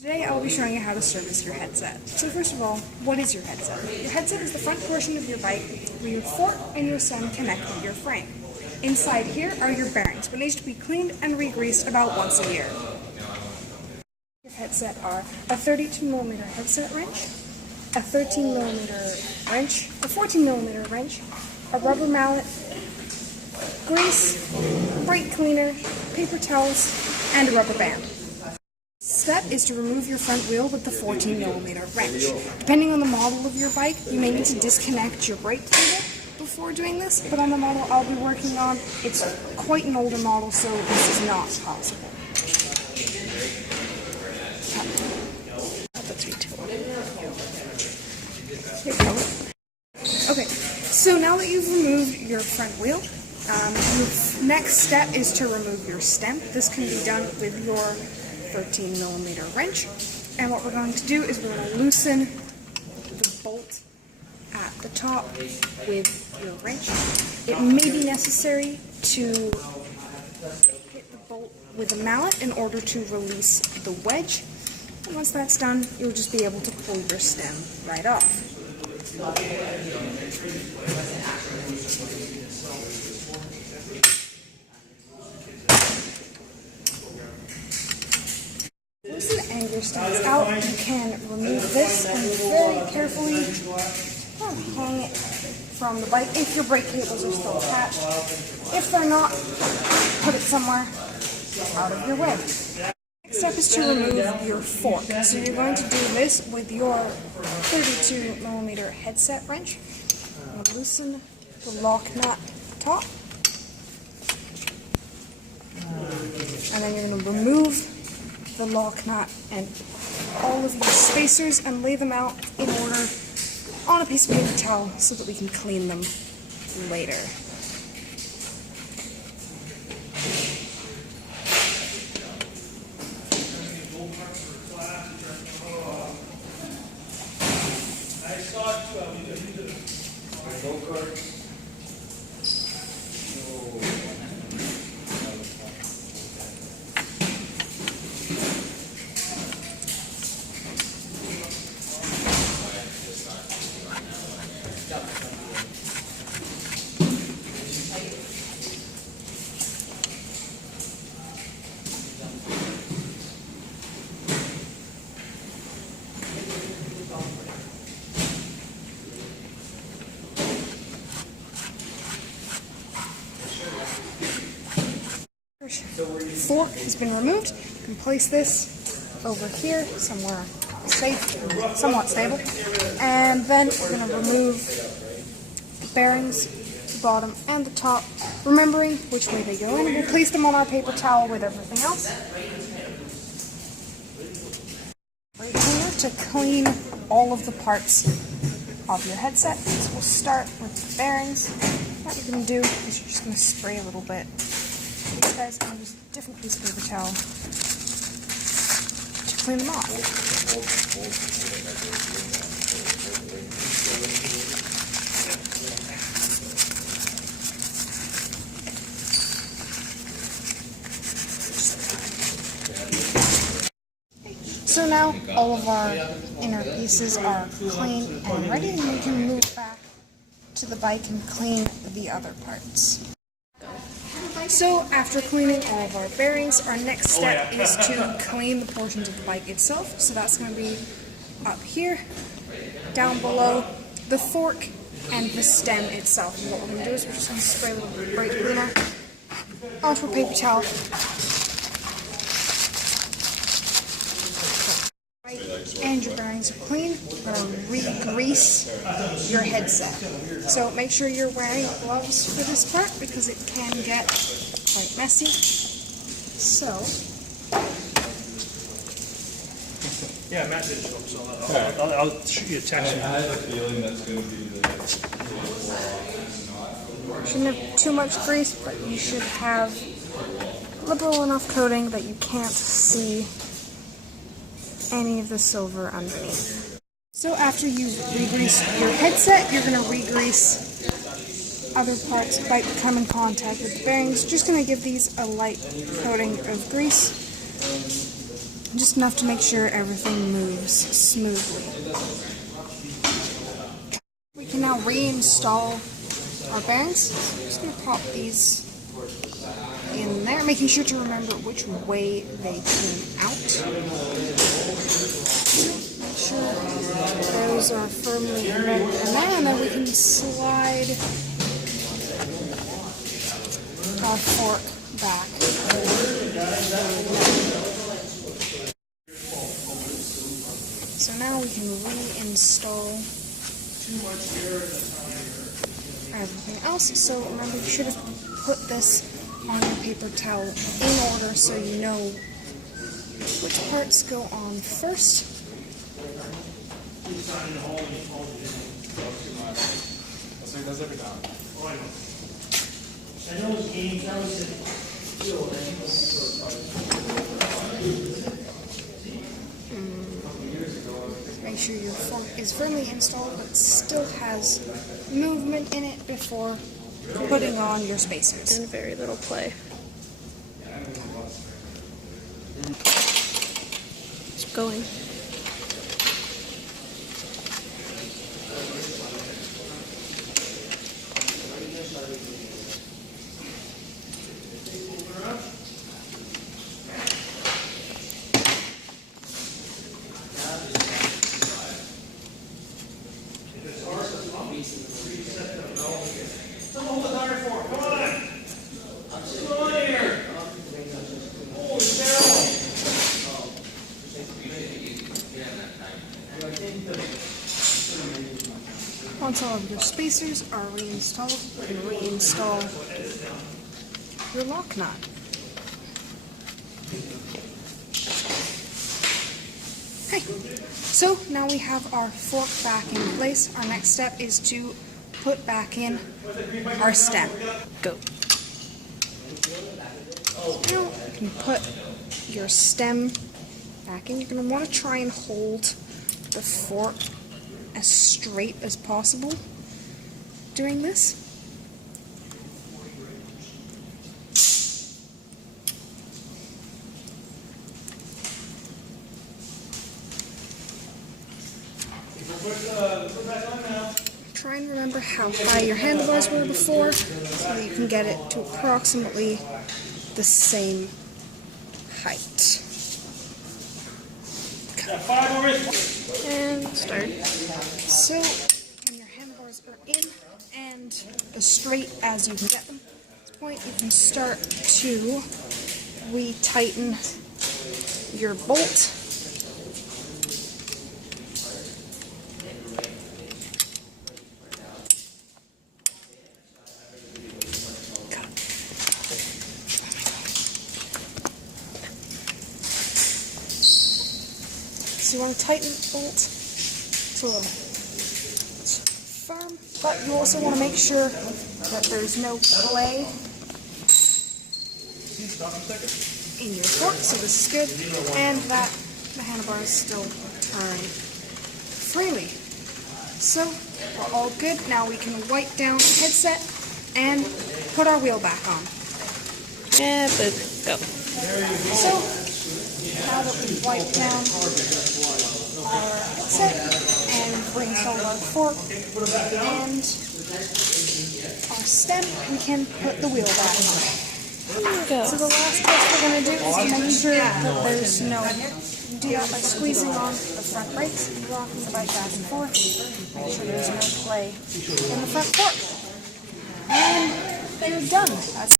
Today I will be showing you how to service your headset. So first of all, what is your headset? Your headset is the front portion of your bike where your fork and your stem connect with your frame. Inside here are your bearings, which need to be cleaned and re-greased about once a year. Your headset are a 32mm headset wrench, a 13mm wrench, a 14mm wrench, a rubber mallet, grease, brake cleaner, paper towels, and a rubber band. Step is to remove your front wheel with the 14mm wrench. Depending on the model of your bike, you may need to disconnect your brake cable before doing this, but on the model I'll be working on, it's quite an older model, so this is not possible. Okay, so now that you've removed your front wheel, your next step is to remove your stem. This can be done with your 13mm wrench, and what we're going to do is we're going to loosen the bolt at the top with your wrench. It may be necessary to hit the bolt with a mallet in order to release the wedge, and once that's done, you'll just be able to pull your stem right off. Once the anger stands out, you can remove this and very carefully hang it from the bike if your brake cables are still attached. If they're not, put it somewhere out of your way. Next step is to remove your fork. So you're going to do this with your 32mm headset wrench. I'm going to loosen the lock nut top. And then you're going to remove the lock nut and all of your spacers and lay them out in order on a piece of paper towel so that we can clean them later. Fork has been removed. You can place this over here somewhere safe, somewhat stable, and then we're going to remove the bearings, the bottom and the top, remembering which way they go in, and we'll place them on our paper towel with everything else. Brake cleaner to clean all of the parts of your headset. So we'll start with the bearings. What you're going to do is you're just going to spray a little bit. These guys can use a different piece of paper towel to clean them off. So now all of our inner pieces are clean and ready, and we can move back to the bike and clean the other parts. So after cleaning all of our bearings, our next step is to clean the portions of the bike itself. So that's going to be up here, down below, the fork, and the stem itself. And what we're going to do is we're just going to spray a little brake cleaner onto a paper towel. And your bearings are clean, we're going to re-grease your headset. So make sure you're wearing gloves for this part because it can get quite messy. So, yeah, Matt did show up, so I'll shoot you a text. I have a feeling that's going to be the shouldn't have too much grease, but you should have liberal enough coating that you can't see any of the silver underneath. So after you've re-greased your headset, you're going to re-grease other parts that might come in contact with the bearings. Just going to give these a light coating of grease. Just enough to make sure everything moves smoothly. We can now reinstall our bearings. So I'm just going to pop these in there, making sure to remember which way they came out. Make sure those are firmly embedded in there, and then we can slide our fork back. So now we can reinstall everything else. So remember, you should have put this on your paper towel in order so you know which parts go on first. Make sure your fork is firmly installed but still has movement in it before putting on your spacers. And very little play. It's going. Once all of your spacers are reinstalled, you can reinstall your lock nut. Okay, so now we have our fork back in place. Our next step is to put back in our stem. Go. Now you can put your stem back in. You're going to want to try and hold the fork as straight as possible doing this. Try and remember how high your handlebars were before so that you can get it to approximately the same height. And start. So, when your handlebars are in and as straight as you can get them, at this point you can start to retighten your bolt. So you want to tighten the bolt to it's firm, but you also want to make sure that there's no play in your fork, so this is good, and that the handlebars still turn freely. So we're all good. Now we can wipe down the headset and put our wheel back on. Yeah, but go. So now that we've wiped down our headset and reinstalled our fork and our stem, we can put the wheel back on. Go. So the last test we're going to do is to make sure that there's no, you do that by squeezing on the front brakes and rocking the bike back and forth. Make sure there's no play in the front fork. And you're done. That's